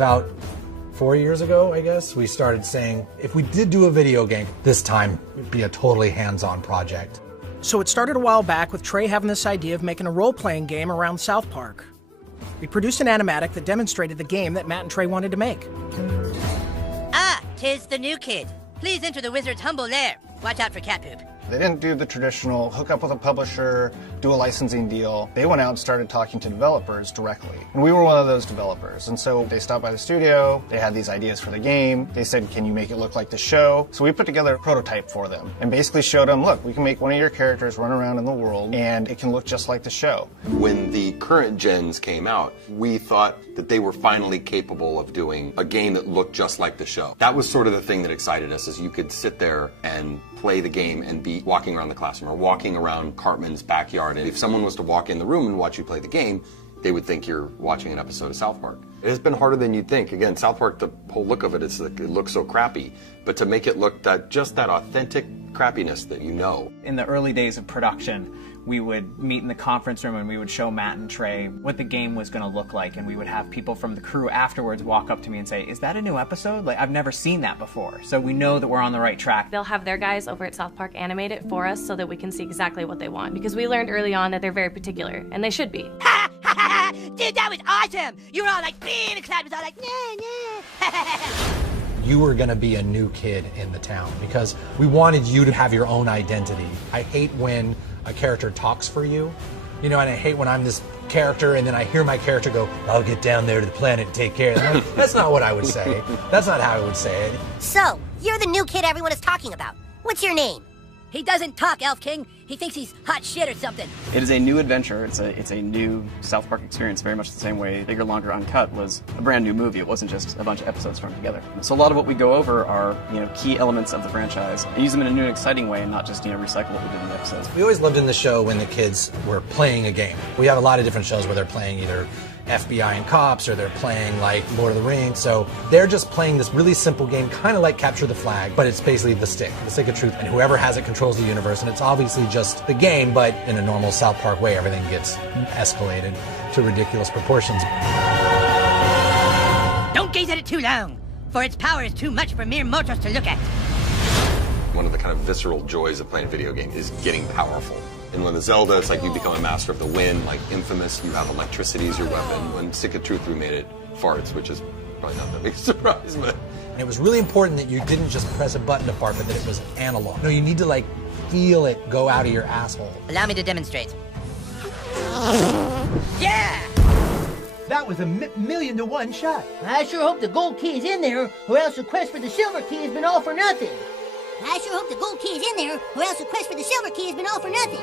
about 4 years ago, I guess, we started saying, if we did do a video game, this time it'd be a totally hands-on project. So it started a while back with Trey having this idea of making a role-playing game around South Park. We produced an animatic that demonstrated the game that Matt and Trey wanted to make. Ah, 'tis the new kid. Please enter the wizard's humble lair. Watch out for cat poop. They didn't do the traditional hook up with a publisher, do a licensing deal. They went out and started talking to developers directly. And we were one of those developers. And so they stopped by the studio, they had these ideas for the game. They said, can you make it look like the show? So we put together a prototype for them and basically showed them, look, we can make one of your characters run around in the world and it can look just like the show. When the current gens came out, we thought that they were finally capable of doing a game that looked just like the show. That was sort of the thing that excited us, is you could sit there and play the game and be walking around the classroom or walking around Cartman's backyard. And if someone was to walk in the room and watch you play the game, they would think you're watching an episode of South Park. It has been harder than you'd think. Again, South Park, the whole look of it, it looks so crappy. But to make it look just that authentic crappiness that you know. In the early days of production, we would meet in the conference room and we would show Matt and Trey what the game was going to look like, and we would have people from the crew afterwards walk up to me and say, is that a new episode? Like, I've never seen that before. So we know that we're on the right track. They'll have their guys over at South Park animate it for us so that we can see exactly what they want, because we learned early on that they're very particular, and they should be. Ha ha ha! Dude, that was awesome! You were all like, being the clap was all like, nah. You were gonna be a new kid in the town because we wanted you to have your own identity. I hate when a character talks for you, and I hate when I'm this character and then I hear my character go, I'll get down there to the planet and take care of them. That's not what I would say. That's not how I would say it. So, you're the new kid everyone is talking about. What's your name? He doesn't talk, Elf King. He thinks he's hot shit or something. It is a new adventure. It's a new South Park experience, very much the same way Bigger, Longer, Uncut was a brand new movie. It wasn't just a bunch of episodes thrown together. So a lot of what we go over are, key elements of the franchise and use them in a new and exciting way, and not just, recycle what we did in the episodes. We always loved in the show when the kids were playing a game. We have a lot of different shows where they're playing either FBI and cops, or they're playing like Lord of the Rings. So they're just playing this really simple game, kind of like Capture the Flag, but it's basically the stick of truth, and whoever has it controls the universe. And it's obviously just the game, but in a normal South Park way, everything gets escalated to ridiculous proportions. Don't gaze at it too long, for its power is too much for mere mortals to look at. One of the kind of visceral joys of playing a video game is getting powerful. And when the Zelda, it's like you become a master of the wind, like Infamous, you have electricity as your weapon. When Stick of Truth, we made it farts, which is probably not that big a surprise, but... And it was really important that you didn't just press a button to fart, but that it was analog. No, you need to feel it go out of your asshole. Allow me to demonstrate. Yeah! That was a million to one shot. I sure hope the gold key is in there, or else the quest for the silver key has been all for nothing. I sure hope the gold key is in there, or else the quest for the silver key has been all for nothing.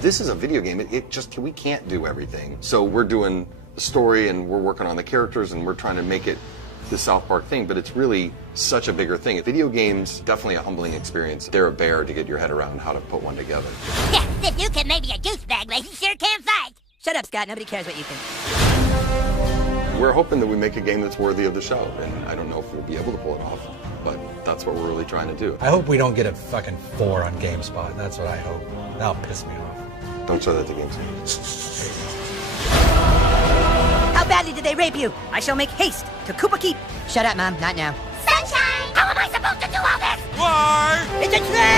This is a video game. We can't do everything. So we're doing the story and we're working on the characters and we're trying to make it the South Park thing, but it's really such a bigger thing. Video games, definitely a humbling experience. They're a bear to get your head around how to put one together. Yeah, this new kid may be a douchebag, but he sure can fight. Shut up, Scott. Nobody cares what you think. We're hoping that we make a game that's worthy of the show, and I don't know if we'll be able to pull it off, but that's what we're really trying to do. I hope we don't get a fucking 4 on GameSpot. That's what I hope. That'll piss me off. Don't show that to GameSpot. How badly did they rape you? I shall make haste to Koopa Keep. Shut up, Mom. Not now. Sunshine! How am I supposed to do all this? Why? It's a trap!